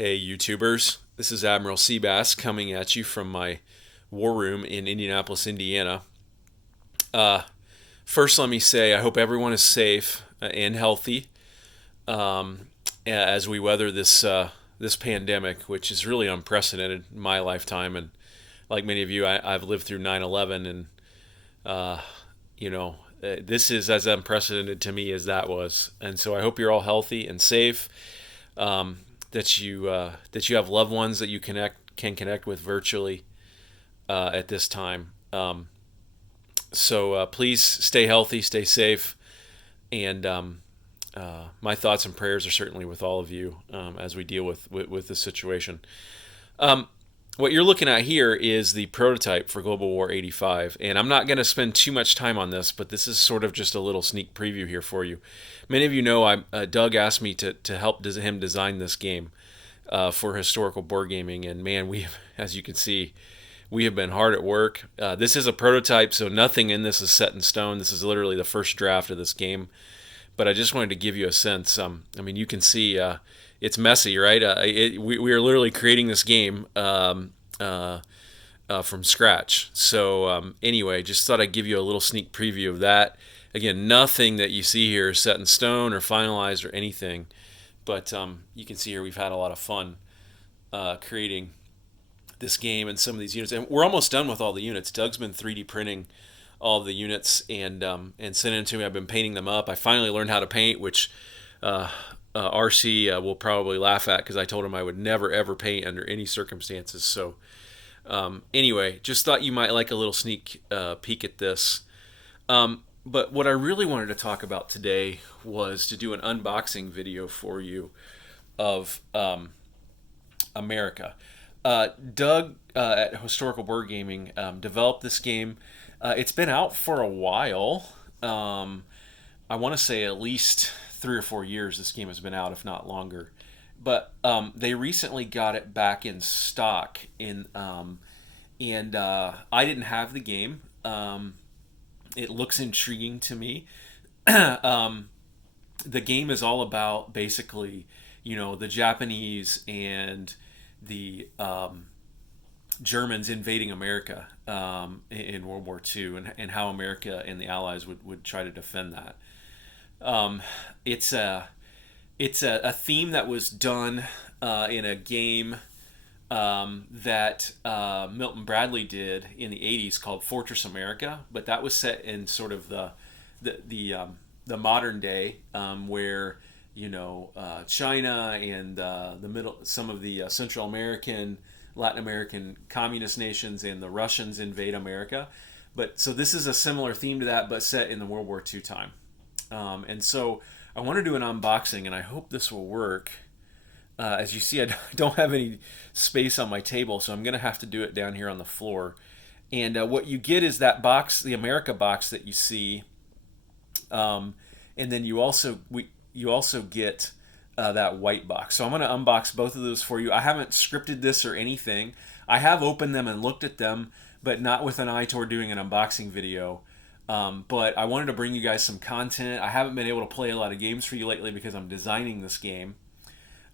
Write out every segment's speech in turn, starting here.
Hey, YouTubers. This is Admiral Seabass coming at you from my war room in Indianapolis, Indiana. Uh, First, let me say I hope everyone is safe and healthy as we weather this pandemic, which is really unprecedented in my lifetime. And like many of you, I've lived through 9/11, and uh, this is as unprecedented to me as that was. And so I hope you're all healthy and safe. Um, that you have loved ones that you can connect with virtually at this time. So please stay healthy, stay safe, and my thoughts and prayers are certainly with all of you as we deal with this situation. Um, what you're looking at here is the prototype for Global War 85, and I'm not going to spend too much time on this, but this is sort of just a little sneak preview here for you. Many of you know Doug asked me to help him design this game for historical board gaming, and man, as you can see, we have been hard at work. This is a prototype, so nothing in this is set in stone. This is literally the first draft of this game, but I just wanted to give you a sense. I mean, you can see it's messy, right? We are literally creating this game from scratch. So anyway, just thought I'd give you a little sneak preview of that. Again, nothing that you see here is set in stone or finalized or anything, but you can see here we've had a lot of fun creating this game and some of these units, and we're almost done with all the units. Doug's been 3D printing all of the units and sending them to me. I've been painting them up. I finally learned how to paint, which RC will probably laugh at because I told him I would never ever paint under any circumstances. So anyway, just thought you might like a little sneak peek at this. But what I really wanted to talk about today was to do an unboxing video for you of Amerika. Doug at Historical Board Gaming developed this game. It's been out for a while. I want to say at least 3 or 4 years this game has been out, if not longer. But they recently got it back in stock, and I didn't have the game. It looks intriguing to me. The game is all about basically, the Japanese and the Germans invading America in World War II, and how America and the Allies would try to defend that. It's a theme that was done in a game that Milton Bradley did in the '80s called Fortress America, but that was set in sort of the modern day where China and some of the Central American, Latin American communist nations and the Russians invade America. But so this is a similar theme to that, but set in the World War II time. And so I want to do an unboxing, and I hope this will work. As you see, I don't have any space on my table, so I'm going to have to do it down here on the floor. And what you get is that box, the Amerika box that you see, and then you also get that white box. So I'm going to unbox both of those for you. I haven't scripted this or anything. I have opened them and looked at them, but not with an eye toward doing an unboxing video. But I wanted to bring you guys some content. I haven't been able to play a lot of games for you lately because I'm designing this game.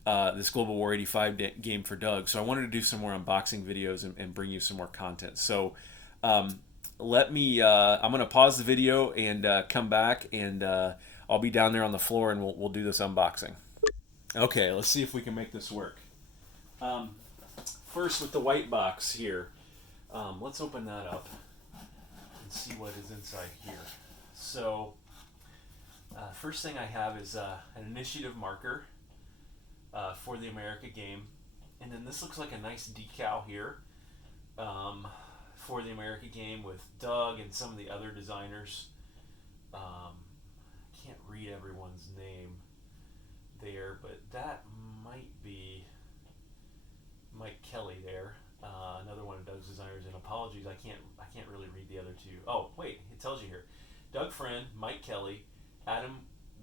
This Global War 85 game for Doug. So I wanted to do some more unboxing videos and bring you some more content. So I'm going to pause the video and come back, and I'll be down there on the floor, and we'll do this unboxing. Okay, let's see if we can make this work. First, with the white box here, let's open that up and see what is inside here. So first thing I have is an initiative marker for the Amerika game, and then this looks like a nice decal here for the Amerika game with Doug and some of the other designers. Can't read everyone's name there, but that might be Mike Kelly there, another one of Doug's designers. And apologies, I can't really read the other two. Oh wait, it tells you here: Doug Friend, Mike Kelly, Adam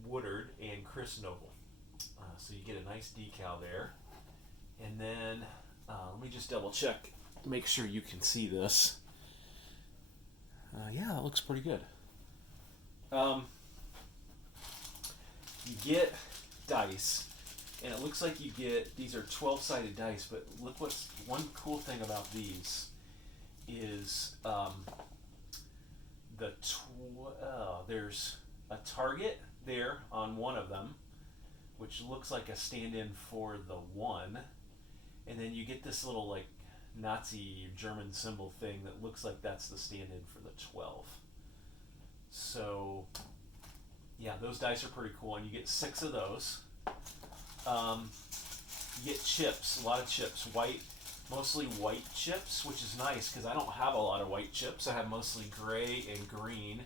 Woodard, and Chris Noble. So you get a nice decal there. And then let me just double check, make sure you can see this. Yeah, that looks pretty good. You get dice, And it looks like you get, these are 12-sided dice, but look what's, one cool thing about these is there's a target there on one of them, which looks like a stand-in for the 1. And then you get this little like Nazi German symbol thing that looks like that's the stand-in for the 12. So yeah, those dice are pretty cool, and you get 6 of those. You get chips, a lot of chips, mostly white chips, which is nice because I don't have a lot of white chips. I have mostly gray and green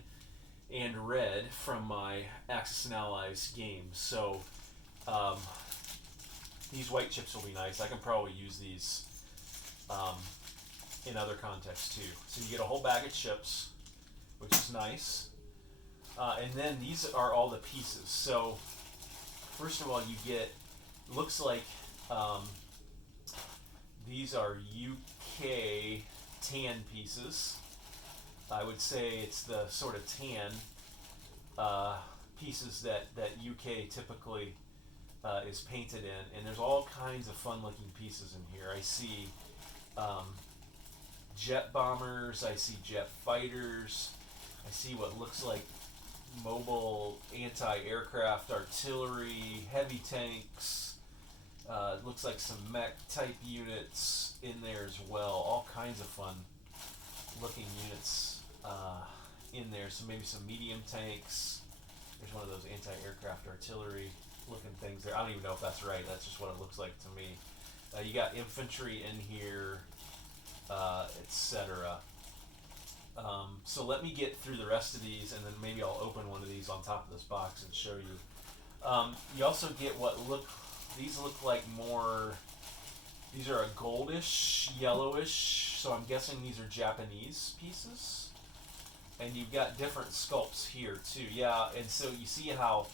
and red from my Axis and Allies games. So these white chips will be nice. I can probably use these in other contexts too. So you get a whole bag of chips, which is nice. And then these are all the pieces. So first of all, you get, looks like these are UK tan pieces. I would say it's the sort of tan pieces that UK typically is painted in. And there's all kinds of fun looking pieces in here. I see jet bombers, I see jet fighters, I see what looks like mobile anti-aircraft artillery, heavy tanks, looks like some mech type units in there as well. All kinds of fun looking units in there. So maybe some medium tanks. There's one of those anti-aircraft artillery looking things there. I don't even know if that's right. That's just what it looks like to me. You got infantry in here, etc. So let me get through the rest of these, and then maybe I'll open one of these on top of this box and show you. You also get these look like more, these are a goldish, yellowish, so I'm guessing these are Japanese pieces. And you've got different sculpts here too. Yeah, and so you see how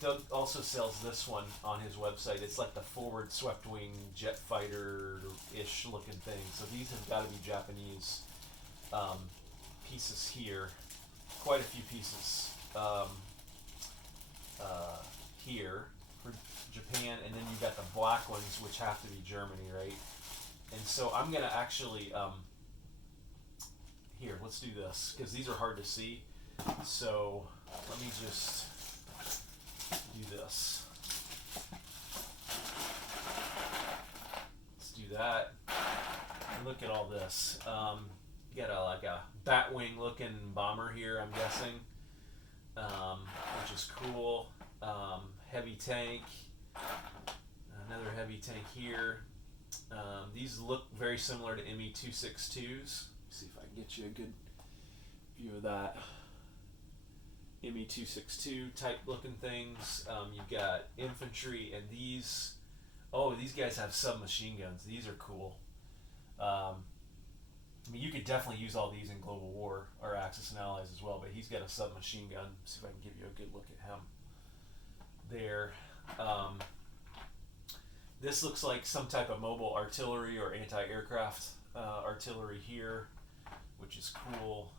Doug also sells this one on his website. It's like the forward swept wing jet fighter-ish looking thing. So these have got to be Japanese pieces here. Quite a few pieces here for Japan, and then you've got the black ones, which have to be Germany, right? And so I'm gonna actually here, let's do this because these are hard to see. So let me just do this. Let's do that. And look at all this. You got like a Batwing looking bomber here, I'm guessing, which is cool. Heavy tank, another heavy tank here. These look very similar to ME-262s. See if I can get you a good view of that. ME-262 type looking things. You've got infantry, and these guys have submachine guns. These are cool. I mean, you could definitely use all these in Global War or Axis and Allies as well, but he's got a submachine gun. See if I can give you a good look at him there. This looks like some type of mobile artillery or anti-aircraft artillery here, which is cool.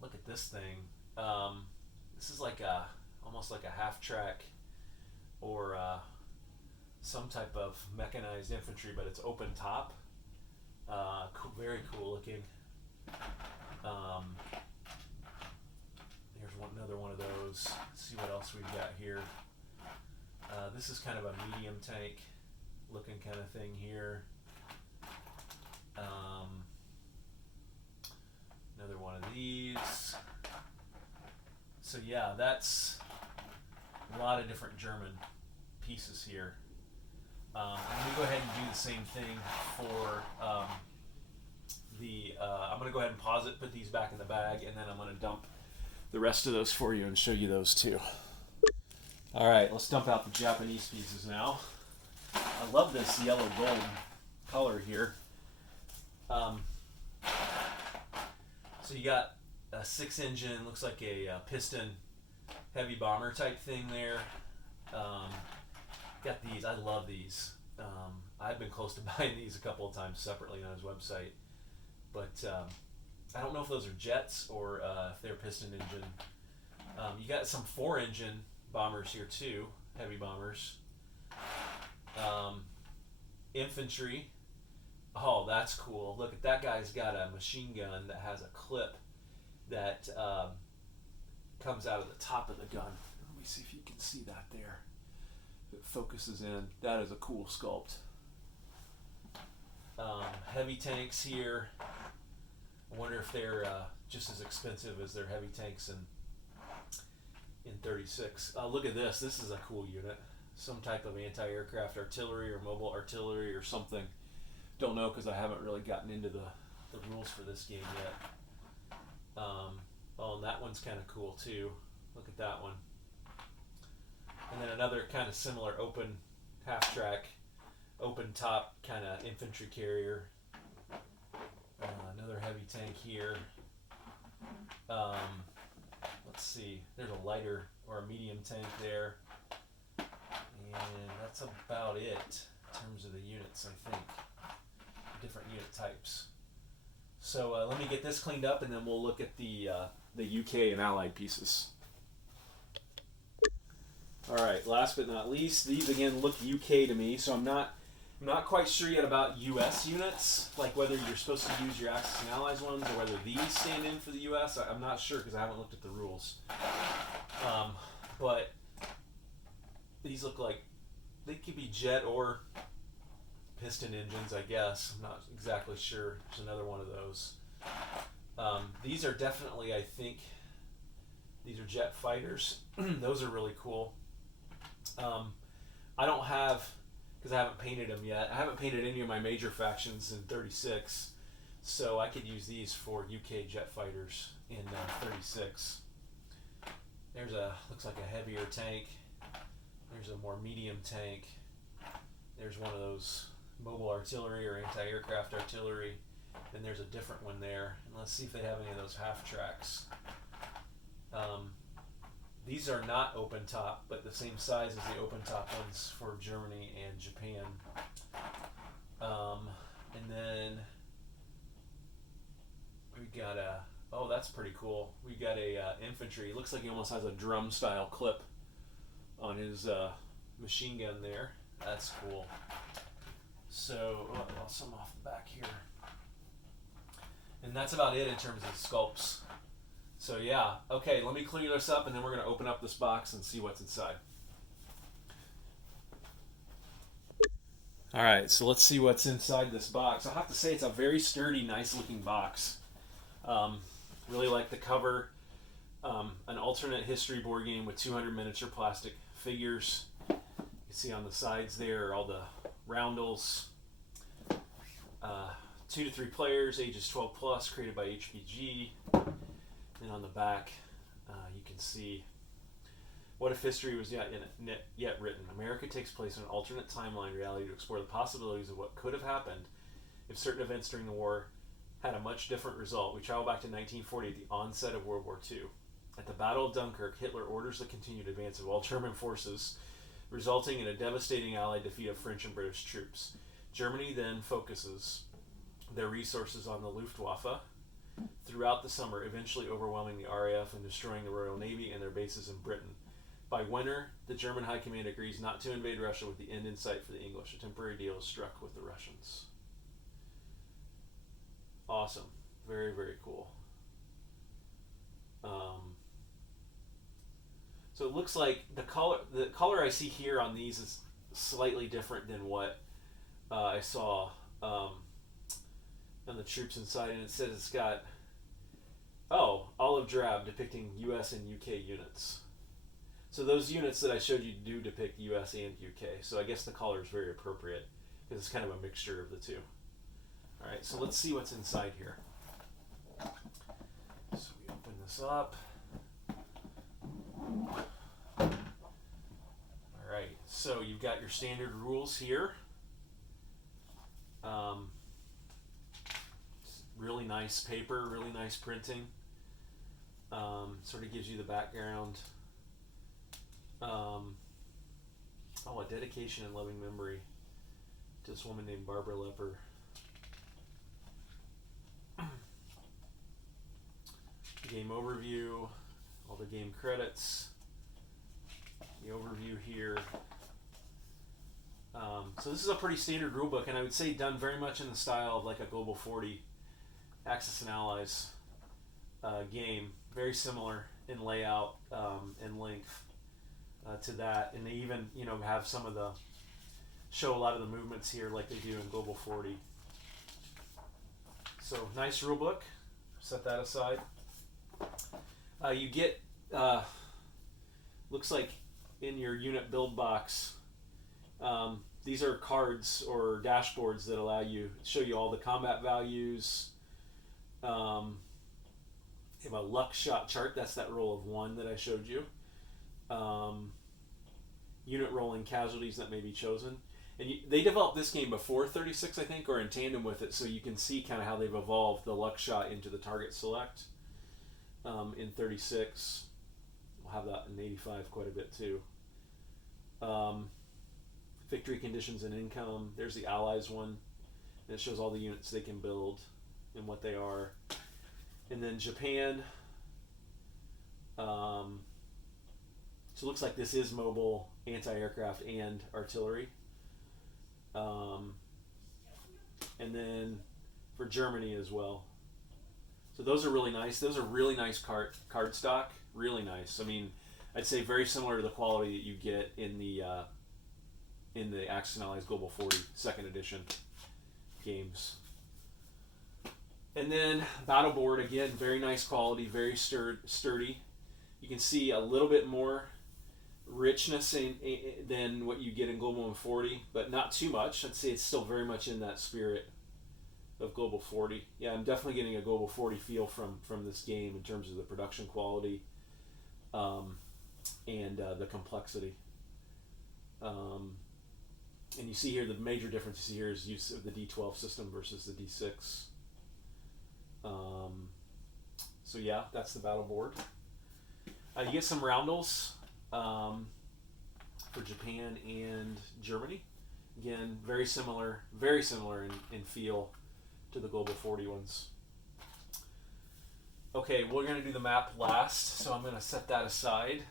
Look at this thing. This is like almost like a half track or some type of mechanized infantry, but it's open top. Very cool looking. Here's another one of those. Let's see what else we've got here. This is kind of a medium tank looking kind of thing here. Another one of these. So yeah, that's a lot of different German pieces here. I'm going to go ahead and do the same thing for I'm going to go ahead and pause it, put these back in the bag, and then I'm going to dump the rest of those for you and show you those too. All right, let's dump out the Japanese pieces now. I love this yellow gold color here. So you got a 6-engine, looks like a piston heavy bomber type thing there. Got these. I love these. I've been close to buying these a couple of times separately on his website, but I don't know if those are jets or if they're piston engine. You got some 4-engine bombers here too, heavy bombers. infantry. Oh, that's cool. Look at that guy's got a machine gun that has a clip that comes out of the top of the gun. Let me see if you can see that there. If it focuses in, that is a cool sculpt. Heavy tanks here. I wonder if they're just as expensive as their heavy tanks in 36. Look at this. This is a cool unit. Some type of anti-aircraft artillery or mobile artillery or something. Don't know because I haven't really gotten into the rules for this game yet. Oh, and that one's kind of cool too. Look at that one. And then another kind of similar open half-track, open top kind of infantry carrier. Another heavy tank here. Let's see. There's a lighter or a medium tank there. And that's about it in terms of the units, I think. Different unit types. So let me get this cleaned up, and then we'll look at the UK and Allied pieces. All right. Last but not least, these again look UK to me, so I'm not quite sure yet about US units, like whether you're supposed to use your Axis and Allies ones or whether these stand in for the US. I'm not sure because I haven't looked at the rules. But these look like they could be jet or piston engines, I guess. I'm not exactly sure. There's another one of those. These are definitely, I think, these are jet fighters. Those are really cool. I don't have, because I haven't painted them yet, I haven't painted any of my major factions in 36, so I could use these for UK jet fighters in 36. There's looks like a heavier tank. There's a more medium tank. There's one of those mobile artillery or anti-aircraft artillery. Then there's a different one there. And let's see if they have any of those half tracks. These are not open top, but the same size as the open top ones for Germany and Japan. And then we got oh, that's pretty cool. We got a infantry. It looks like he almost has a drum style clip on his machine gun there. That's cool. So, I'll some off the back here. And that's about it in terms of sculpts. So yeah, okay, let me clean this up and then we're going to open up this box and see what's inside. Alright, so let's see what's inside this box. I'll have to say it's a very sturdy, nice looking box. Really like the cover. An alternate history board game with 200 miniature plastic figures. You can see on the sides there are all the roundels. 2 to 3 players, ages 12 plus, created by HPG. And on the back, you can see, what if history was yet written? America takes place in an alternate timeline reality to explore the possibilities of what could have happened if certain events during the war had a much different result. We travel back to 1940 at the onset of World War II. At the Battle of Dunkirk, Hitler orders the continued advance of all German forces, resulting in a devastating Allied defeat of French and British troops. Germany then focuses their resources on the Luftwaffe throughout the summer, eventually overwhelming the RAF and destroying the Royal Navy and their bases in Britain. By winter, the German High Command agrees not to invade Russia with the end in sight for the English. A temporary deal is struck with the Russians. Awesome. Very, very cool. So it looks like the color I see here on these is slightly different than what I saw on the troops inside, and it says it's got olive drab depicting US and UK units. So those units that I showed you do depict US and UK, so I guess the color is very appropriate because it's kind of a mixture of the two. Alright, so let's see what's inside here. So we open this up. Alright, so you've got your standard rules here. Really nice paper, really nice printing. Sort of gives you the background. A dedication and loving memory to this woman named Barbara Lepper. Game overview, all the game credits, the overview here. So this is a pretty standard rule book, and I would say done very much in the style of like a Global 40 Axis and Allies game. Very similar in layout and length to that, and they even have some of the show a lot of the movements here like they do in Global 40. So nice rule book. Set that aside. You get looks like in your unit build box. These are cards or dashboards that allow you show you all the combat values. You have a luck shot chart. That's that roll of 1 that I showed you. Unit rolling casualties that may be chosen. And they developed this game before 36, I think, or in tandem with it, so you can see kind of how they've evolved the luck shot into the target select in 36. We'll have that in 85 quite a bit too. Victory conditions and income. There's the Allies one. And it shows all the units they can build and what they are. And then Japan. So it looks like this is mobile, anti-aircraft, and artillery. And then for Germany as well. So those are really nice. Those are really nice card stock. Really nice. I mean, I'd say very similar to the quality that you get in the Axis and Allies Global 40 2nd edition games. And then battle board, again, very nice quality, very sturdy. You can see a little bit more richness than what you get in Global 140, but not too much. I'd say it's still very much in that spirit of Global 40. Yeah, I'm definitely getting a Global 40 feel from this game in terms of the production quality and the complexity. And you see here the major difference you see here is use of the D12 system versus the D6. So yeah, that's the battle board. You get some roundels for Japan and Germany. Again, very similar in feel to the Global 40 ones. Okay, we're going to do the map last, so I'm going to set that aside.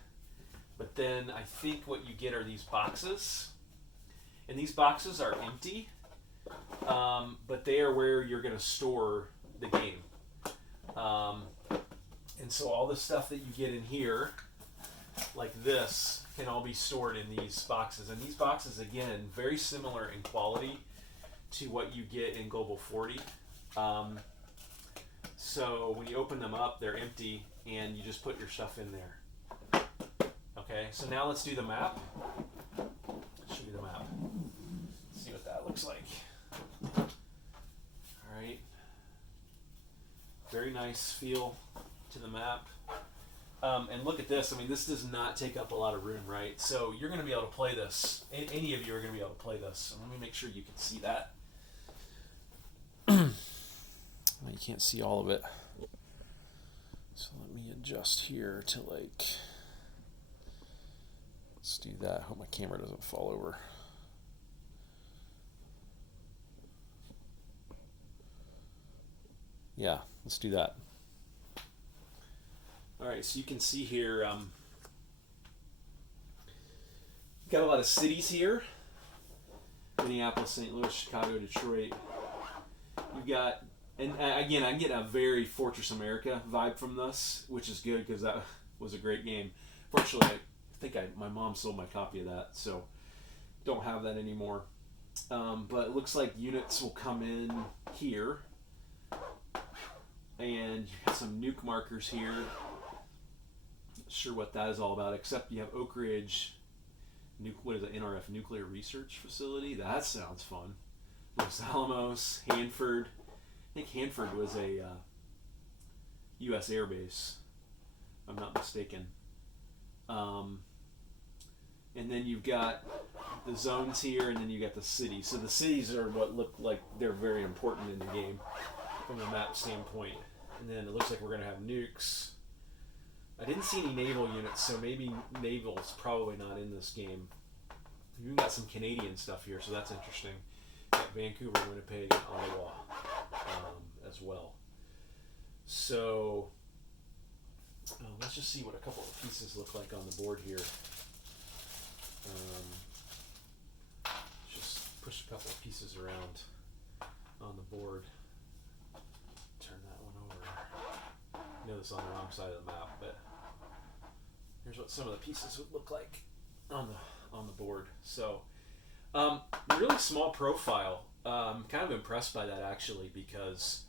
But then I think what you get are these boxes. And these boxes are empty, but they are where you're going to store the game. And so all the stuff that you get in here, like this, can all be stored in these boxes. And these boxes, again, very similar in quality to what you get in Global 40. So when you open them up, they're empty, and you just put your stuff in there. Okay, so now let's do the map. Show you the map. See what that looks like. All right. Very nice feel to the map. And look at this. I mean, this does not take up a lot of room, right? So you're going to be able to play this. Any of you are going to be able to play this. Let me make sure you can see that. You can't see all of it. So let me adjust here to like... Let's do that. Hope my camera doesn't fall over. Yeah, let's do that. All right, so you can see here, got a lot of cities here. Minneapolis, St. Louis, Chicago, Detroit. You've got, and again, I'm getting a very Fortress America vibe from this, which is good because that was a great game. Fortunately, I think my mom sold my copy of that, so don't have that anymore. But it looks like units will come in here, and you have some nuke markers here. Not sure what that is all about, except you have Oak Ridge, what is it, NRF Nuclear Research Facility? That sounds fun. Los Alamos, Hanford. I think Hanford was a U.S. Air Base, if I'm not mistaken. And then you've got the zones here, and then you got the cities. So the cities are what look like they're very important in the game from a map standpoint. And then it looks like we're going to have nukes. I didn't see any naval units, so maybe naval's probably not in this game. We've even got some Canadian stuff here, so that's interesting. Got Vancouver, Winnipeg, and Ottawa as well. So let's just see what a couple of pieces look like on the board here. Just around on the board. Turn that one over. I know this is on the wrong side of the map, but here's what some of the pieces would look like on the board. So, really small profile. I'm kind of impressed by that actually, because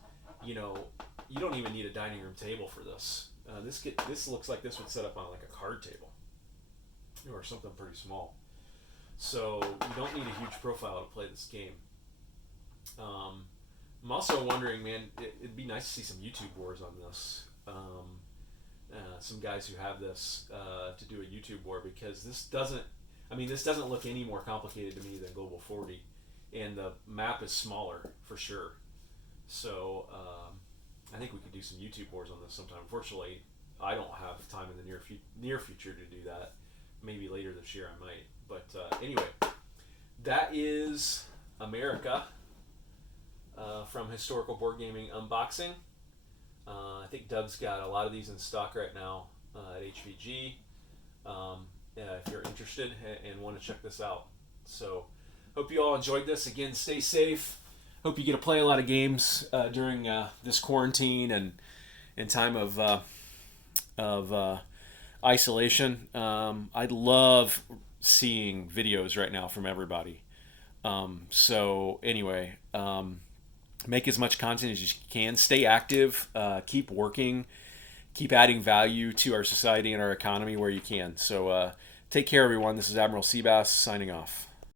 you don't even need a dining room table for this. This looks like this would set up on like a card table or something pretty small. So you don't need a huge profile to play this game. I'm also wondering, man, it'd be nice to see some YouTube wars on this. Some guys who have this to do a YouTube war, because this doesn't look any more complicated to me than Global 40, and the map is smaller for sure. So I think we could do some YouTube wars on this sometime. Unfortunately, I don't have time in the near future to do that. Maybe later this year I might. But anyway, that is Amerika from Historical Board Gaming Unboxing. I think Doug's got a lot of these in stock right now at HVG. If you're interested and want to check this out. So, hope you all enjoyed this. Again, stay safe. Hope you get to play a lot of games during this quarantine and in time of isolation. I love seeing videos right now from everybody. So anyway, make as much content as you can. Stay active. Keep working. Keep adding value to our society and our economy where you can. So take care, everyone. This is Admiral Seabass signing off.